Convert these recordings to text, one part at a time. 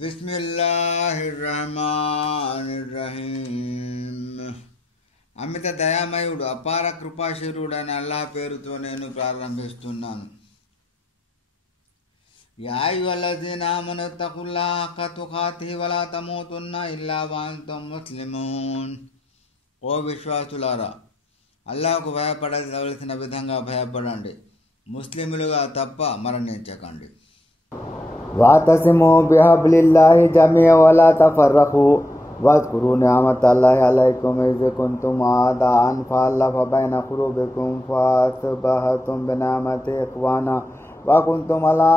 బిస్మిల్లాహిర్రహమానిర్రహీం. అమిత దయామయుడు అపార కృపాశీరుడు అని అల్లాహ్ పేరుతో నేను ప్రారంభిస్తున్నాను. యా అయ్యుహల్లజీన ఆమనూ ఇత్తఖుల్లాహ హక్క తుఖాతిహి వలా తమూతున్న ఇల్లా వఅంతుం ముస్లిమూన్. ఓ విశ్వాసులారా, అల్లాహ్కు భయపడవలసిన విధంగా భయపడండి, ముస్లిములుగా తప్ప మరణించకండి. వాతసిము బిహబ్లిల్లాహి జమీఅ వలా తఫర్రఖు వజ్కురు నిఅమతల్లాహి అలైకుం ఇజ్ కుంతుం ఆదాఅన్ ఫఅల్లఫ బైన ఖులూబికుం ఫఅస్బహతుం బినిఅమతిహి ఇఖ్వానా వకుంతుం అలా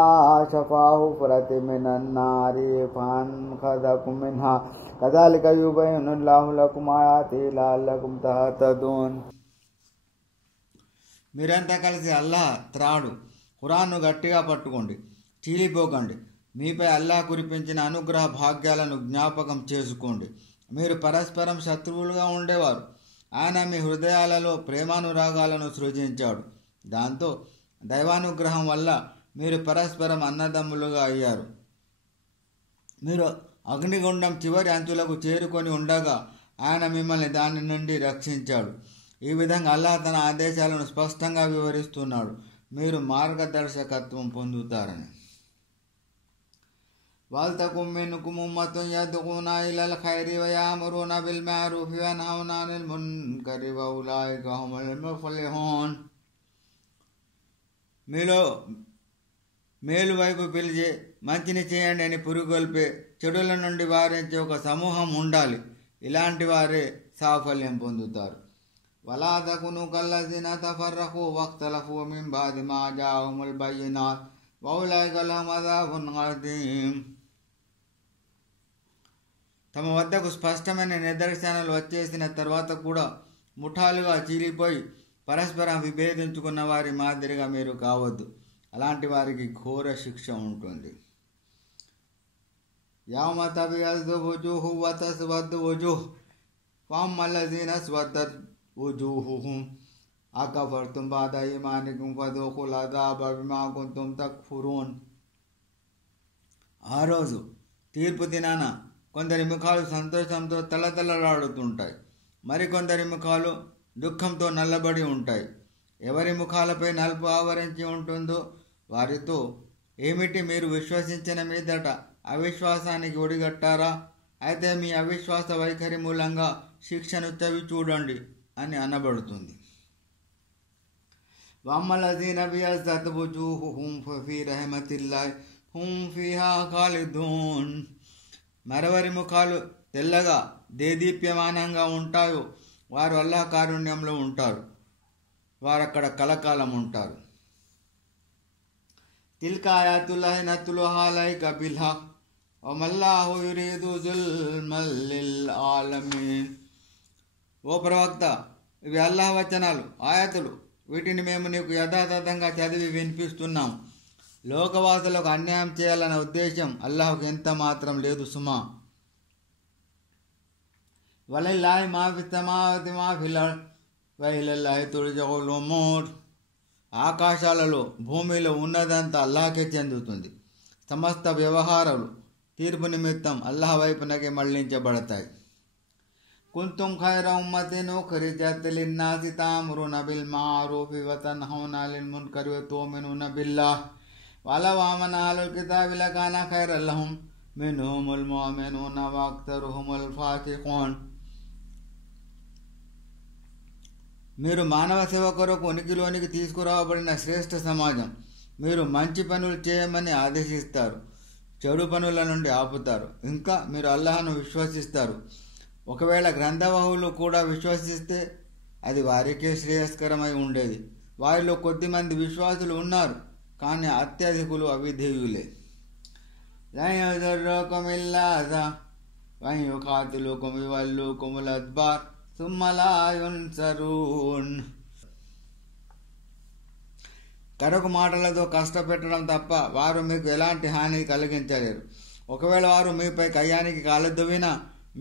షఫా హుఫ్రతిన్ మినన్ నారి ఫఅన్ఖదకుం మిన్హా కజాలిక యుబయ్యినుల్లాహు లకుం ఆయాతిహి లఅల్లకుం తహ్తదూన్. మీరంతా కలిసి అల్లాహ్ త్రాడు ఖురాన్ను గట్టిగా పట్టుకోండి, చీలిపోకండి. మీపై అల్లాహ్ కురిపించిన అనుగ్రహ భాగ్యాలను జ్ఞాపకం చేసుకోండి. మీరు పరస్పరం శత్రువులుగా ఉండేవారు. ఆయన మీ హృదయాలలో ప్రేమానురాగాలను సృజించాడు. దాంతో దైవానుగ్రహం వల్ల మీరు పరస్పరం అన్నదమ్ములుగా అయ్యారు. మీరు అగ్నిగుండం చివరి అంచులకు చేరుకొని ఉండగా ఆయన మిమ్మల్ని దాని నుండి రక్షించాడు. ఈ విధంగా అల్లాహ్ తన ఆదేశాలను స్పష్టంగా వివరిస్తున్నాడు. మీరు మార్గదర్శకత్వం పొందుతారని. వల్తకుం మిన్కుం ఉమ్మతున్ యద్ఉనా ఇలల్ ఖైరి వయఅమురునా బిల్ మఅరూఫి వయన్హౌనా అనిల్ మున్కరి వఉలైక హుముల్ ముఫ్లిహూన్. మీలో మేలు వైపు పిలిచే, మంచిని చేయండి అని పురుగొల్పే, చెడుల నుండి వారించే ఒక సమూహం ఉండాలి. ఇలాంటి వారే సాఫల్యం పొందుతారు. వలా తకును కల్లజీన తఫర్రఖు వఖ్తలఫు మిన్ బాది మా జాఅహుముల్ బయ్యినాత్ వఉలైక లహుం అదాబున్ అదీమ్. తమ వద్దకు స్పష్టమైన నిదర్శనాలు వచ్చేసిన తర్వాత కూడా ముఠాలుగా చీలిపోయి పరస్పరం విభేదించుకున్న వారి మాదిరిగా మీరు కావద్దు. అలాంటి వారికి ఘోర శిక్ష ఉంటుంది. యౌమ తబియద్దు వుజూహు వ తస్వద్దు వుజూహ్ ఫఅమ్మల్లజీన స్వద్దత్ వుజూహుహుం అకఫర్తుం బఅద ఈమానికుం ఫదూఖుల్ అదాబ బిమా కుంతుం తక్ఫురూన్. ఆ రోజు తీర్పు దినాన కొందరి ముఖాలు సంతోషంతో తలతలలాడుతుంటాయి, మరికొందరి ముఖాలు దుఃఖంతో నల్లబడి ఉంటాయి. ఎవరి ముఖాలపై నలుపు ఆవరించి ఉంటుందో వారితో, ఏమిటి మీరు విశ్వసించిన మీదట అవిశ్వాసానికి ఒడిగట్టారా? అయితే మీ అవిశ్వాస వైఖరి మూలంగా శిక్షను చవి చూడండి అని అనబడుతుంది. వమ్మల్లజీన బియజ్జత్ వుజూహుహుం ఫఫీ రహమతిల్లాహి హుం ఫీహా ఖాలిదూన్. మరెవరి ముఖాలు తెల్లగా దేదీప్యమానంగా ఉంటాయో వారు అల్లాహ్ కారుణ్యంలో ఉంటారు, వారక్కడ కలకాలం ఉంటారు. తిల్క ఆయాతుల్లాహి నత్లుహా అలైక బిల్ హక్ వమల్లాహు యురీదు జుల్మల్ లిల్ ఆలమీన్. ఓ ప్రవక్త, ఇవి అల్లాహ్ వచనాలు, ఆయతులు. వీటిని మేము నీకు యథాతథంగా చదివి వినిపిస్తున్నాం. లోకవాసులకు అన్యాయం చేయాలన్న ఉద్దేశం అల్లాహ్కు ఎంత మాత్రం లేదు సుమా. వలిల్లాహి మా ఫిస్ సమావాతి మా ఫిల్ అర్ద్ వఇలల్లాహి తుర్జఉల్ ఉమూర్. ఆకాశాలలో భూమిలో ఉన్నదంతా అల్లాహ్కే చెందుతుంది. సమస్త వ్యవహారాలు తీర్పు నిమిత్తం అల్లాహ్ వైపునకే మళ్లించబడతాయి. కుంతుం ఖైర ఉమ్మతిన్ ఉఖ్రిజత్ లిన్నాసి తఅమురున బిల్ మఅరూఫి వ తన్హౌన అనిల్ మున్కరి వ తు'మినూన బిల్లాహ్ వలౌ ఆమన అహ్లుల్ కితాబి లకాన ఖైరన్ లహుం మిన్హుముల్ ము'మినూన వ అక్తరుహుముల్ ఫాసిఖూన్. మీరు మానవ సేవ కొరకు ఉనికిలోనికి తీసుకురావబడిన శ్రేష్ఠ సమాజం. మీరు మంచి పనులు చేయమని ఆదేశిస్తారు, చెడు పనుల నుండి ఆపుతారు. ఇంకా మీరు అల్లాహ్ను విశ్వసిస్తారు. ఒకవేళ గ్రంథవహులు కూడా విశ్వసిస్తే అది వారికే శ్రేయస్కరమై ఉండేది. వారిలో కొద్దిమంది విశ్వాసులు ఉన్నారు, కానీ అత్యధికులు అవిధేయులే. లన్ యదుర్రకుమ్ ఇల్లా అదా వన్ యుఖాతిలుకుమ్ యువల్లుకుముల్ అద్బార్ సుమ్మ లా యున్సరూన్. కరకు మాటలతో కష్టపెట్టడం తప్ప వారు మీకు ఎలాంటి హాని కలిగించలేరు. ఒకవేళ వారు మీపై కయ్యానికి కాలెద్దువినా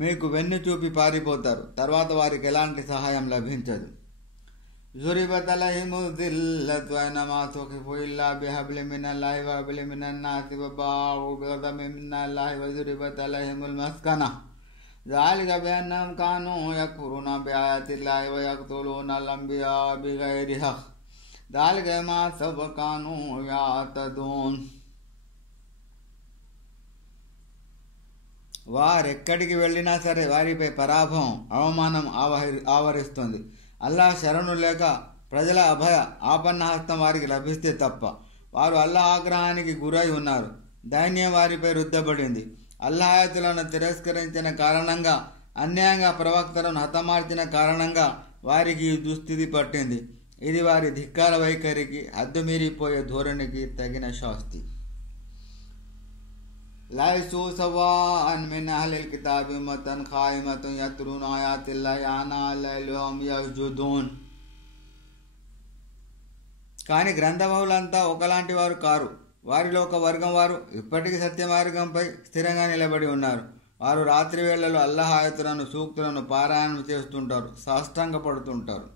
మీకు వెన్ను చూపి పారిపోతారు. తర్వాత వారికి ఎలాంటి సహాయం లభించదు. ज़ुरिबत अलैहिमुज़ ज़िल्लतु ऐनमा सुक़िफ़ू इल्ला बिहब्लिम मिनल्लाहि व हब्लिम मिनन्नासि व बाअू बिग़ज़बिन मिनल्लाहि व ज़ुरिबत अलैहिमुल मस्कनह ज़ालिका बिअन्नहुम कानू यकफ़ुरूना बिआयातिल्लाहि व यक़्तुलूनल अंबिया बिग़ैरि हक़्क़ ज़ालिका बिमा असव व कानू यातदून. వారెక్కడికి వెళ్ళినా సరే వారిపై పరాభవం అవమానం ఆవరిస్తుంది. అల్లాహ్ శరణు లేక ప్రజల అభయ ఆపన్నహస్తం వారికి లభిస్తే తప్ప. వారు అల్లాహ్ ఆగ్రహానికి గురై ఉన్నారు. దైన్యం వారిపై రుద్దబడింది. అల్లాహతులను తిరస్కరించిన కారణంగా, అన్యాయంగా ప్రవక్తలను హతమార్చిన కారణంగా వారికి ఈ దుస్థితి పట్టింది. ఇది వారి ధిక్కార వైఖరికి, హద్దుమీరిపోయే ధోరణికి తగిన శాస్తి. లైసు సవాఅన్ మిన్ అహ్లిల్ కితాబి ఉమ్మతున్ ఖాయిమతున్ యత్లూన ఆయాతిల్లాహి ఆనాల్ లైలి వహుం యస్జుదూన్. కానీ గ్రంథబహులంతా ఒకలాంటి వారు కారు. వారిలో ఒక వర్గం వారు ఇప్పటికీ సత్య మార్గంపై స్థిరంగా నిలబడి ఉన్నారు. వారు రాత్రి వేళలో అల్లాహ్ ఆయతులను, సూక్తులను పారాయణం చేస్తుంటారు, సాష్టాంగపడుతుంటారు.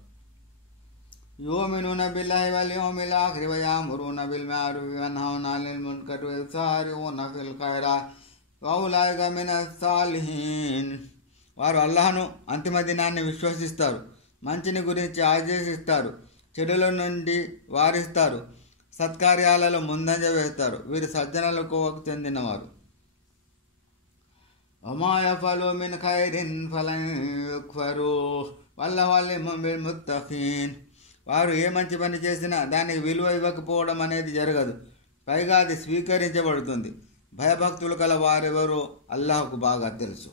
యుమినూన బిల్లాహి వల్ యౌమిల్ ఆఖిర్ వ యఅమురూన బిల్ మఅరూఫి వ యన్హౌన అనిల్ మున్కర్ వ యసారిఊన ఫిల్ ఖైరాత్ వ ఉలైక మినస్ సాలిహీన్. వారు అల్లాహ్ను, అంతిమ దినాన్ని విశ్వసిస్తారు, మంచిని గురించి ఆదేశిస్తారు, చెడుల నుండి వారిస్తారు, సత్కార్యాలలో ముందంజ వేస్తారు. వీరు సజ్జనుల కోవకు చెందినవారు. వమా యఫఅలు మిన్ ఖైరిన్ ఫలన్ యుక్ఫరూహ్ వల్లాహు అలీమున్ బిల్ ముత్తఖీన్. వారు ఏ మంచి పని చేసినా దానికి విలువ ఇవ్వకపోవడం అనేది జరగదు. పైగా అది స్వీకరించబడుతుంది. భయభక్తులు కల వారెవరో అల్లాహ్కు బాగా తెలుసు.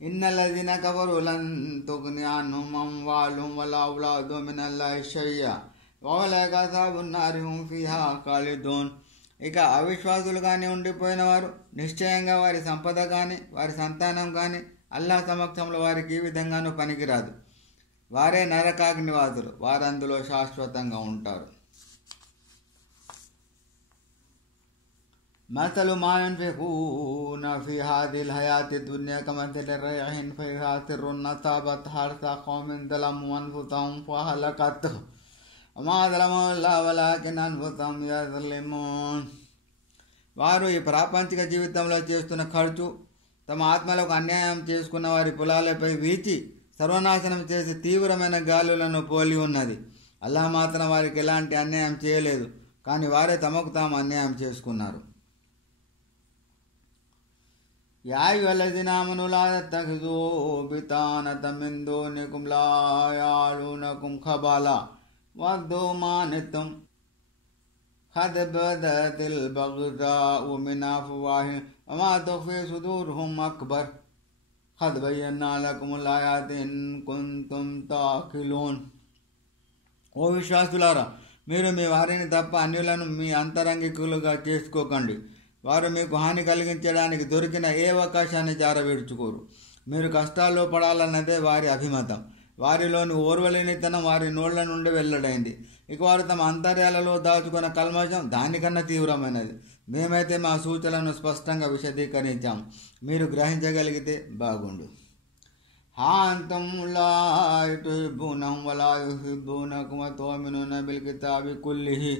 ఇన్నల్లదీన కఫరు లన్ తుగ్ని అన్హుం అమ్వాలుహుం వలా ఔలాదుహుం మినల్లాహి షై'a వ ఉలైక అస్హాబున్ నారి హుమ్ ఫీహా ఖాలిదూన్. ఇక అవిశ్వాసులుగానే ఉండిపోయిన వారు నిశ్చయంగా వారి సంపద కానీ వారి సంతానం కానీ అల్లాహ్ సమక్షంలో వారికి ఈ విధంగానూ పనికిరాదు. వారే నరకాగ్నివాసులు, వారందులో శాశ్వతంగా ఉంటారు. మసలు మా యున్ఫిఖూన ఫీ హాదిల్ హయాతి దున్యా కమసలి రైహిన్ ఫీహా సిర్రున్ అసాబత్ హర్స ఖౌమిన్ ज़लमू అన్ఫుసహుం ఫహలకత్హు వమా ज़లముల్లాహు వలాకిన్ అన్ఫుసహుం యజ్లిమూన్. వారు ఈ ప్రాపంచిక జీవితంలో చేస్తున్న ఖర్చు తమ ఆత్మలకు అన్యాయం చేసుకున్న వారి పొలాలపై వీచి సర్వనాశనం చేసి తీవ్రమైన గాలులను పోలి ఉన్నది. అల్లాహ్ మాత్రం వారికి ఎలాంటి అన్యాయం చేయలేదు, కానీ వారే తమకు తాము అన్యాయం చేసుకున్నారు. యా అయ్యుహల్లజీన ఆమనూ లా తత్తఖిజూ బితానతం మిన్ దూనికుం లా యఅలూనకుం ఖబాలా వద్దూ మా అనిత్తుం ఖద్ బదతిల్ బగ్దాఉ మిన్ అఫ్వాహిహిం వమా తుఖ్ఫీ సుదూరుహుం అక్బర్ ఖద్ బయ్యన్నా లకుముల్ ఆయాతి ఇన్ కుంతుం తాఖిలూన్. ఓ విశ్వాసులారా, మీరు మీ వారిని తప్ప అన్యులను మీ అంతరంగికులుగా చేసుకోకండి. వారు మీకు హాని కలిగించడానికి దొరికిన ఏ అవకాశాన్ని జారవిడుచుకోరు. మీరు కష్టాల్లో పడాలన్నదే వారి అభిమతం. వారిలోని ఓర్వలేనితనం వారి నోళ్ల నుండి వెల్లడైంది. ఇక వారు తమ అంతర్యాలలో దాచుకున్న కల్మషం దానికన్నా తీవ్రమైనది. మేమైతే మా సూచనలను స్పష్టంగా విశదీకరించాము, మీరు గ్రహించగలిగితే బాగుండు. హా అంతుం లా తుహిబ్బూనహుం వలా యుహిబ్బూనకుం వ తు'మినూన బిల్ కితాబి కుల్లిహి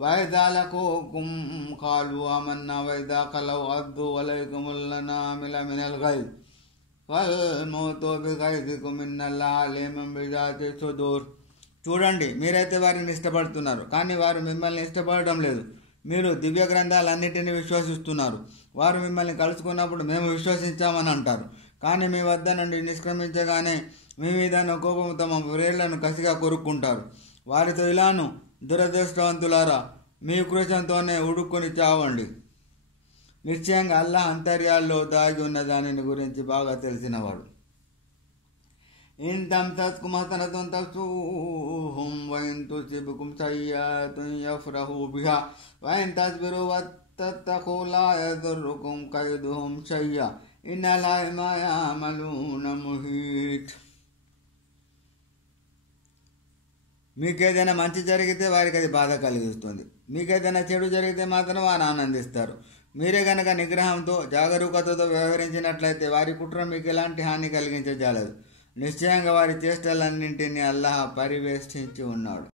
వ ఇదా లకూకుం ఖాలూ ఆమన్నా వ ఇదా ఖలౌ అద్దూ అలైకుముల్ అనామిల మినల్ గైజ్ వల్ మౌతు బిగైజికుం ఇన్నల్లాహ అలీమున్ బిజాతి సుదూర్. చూడండి, మీరైతే వారిని ఇష్టపడుతున్నారు, కానీ వారు మిమ్మల్ని ఇష్టపడడం లేదు. మీరు దివ్య గ్రంథాలన్నిటినీ విశ్వసిస్తున్నారు. వారు మిమ్మల్ని కలుసుకున్నప్పుడు మేము విశ్వసించామని అంటారు, కానీ మీ వద్ద నుండి నిష్క్రమించగానే మీ మీద కోపం తమ వ్రేళ్లను కసిగా కొరుక్కుంటారు. వారితో ఇలాను, దురదృష్టవంతులారా, మీ కృషంతోనే ఉడుక్కుని చావండి. నిశ్చయంగా అల్లాహ్ అంతర్యాల్లో దాగి ఉన్న దానిని గురించి బాగా తెలిసినవాడు. ఇన్ తమ్సస్కుం హసనతున్ తసూహుం వ ఇన్ తుసిబ్కుం సయ్యిఅతున్ యఫ్రహూ బిహా వ ఇన్ తస్బిరు వత్తత్తఖూ లా యదుర్రుకుం కైదుహుం షయ్యా ఇన్నల్లాహ బిమా యఅమలూన ముహీత్. మీకేదైనా మంచి జరిగితే వారికి అది బాధ కలిగిస్తుంది. మీకేదైనా చెడు జరిగితే మాత్రం వారు ఆనందిస్తారు. మీరే గనక నిగ్రహంతో, జాగరూకతతో వ్యవహరించినట్లయితే వారి కుట్ర మీకు ఎలాంటి హాని కలిగించజాలదు. నిశ్చయంగా వారి చేష్టలన్నింటినీ అల్లాహ్ పర్యవేక్షించి ఉన్నాడు.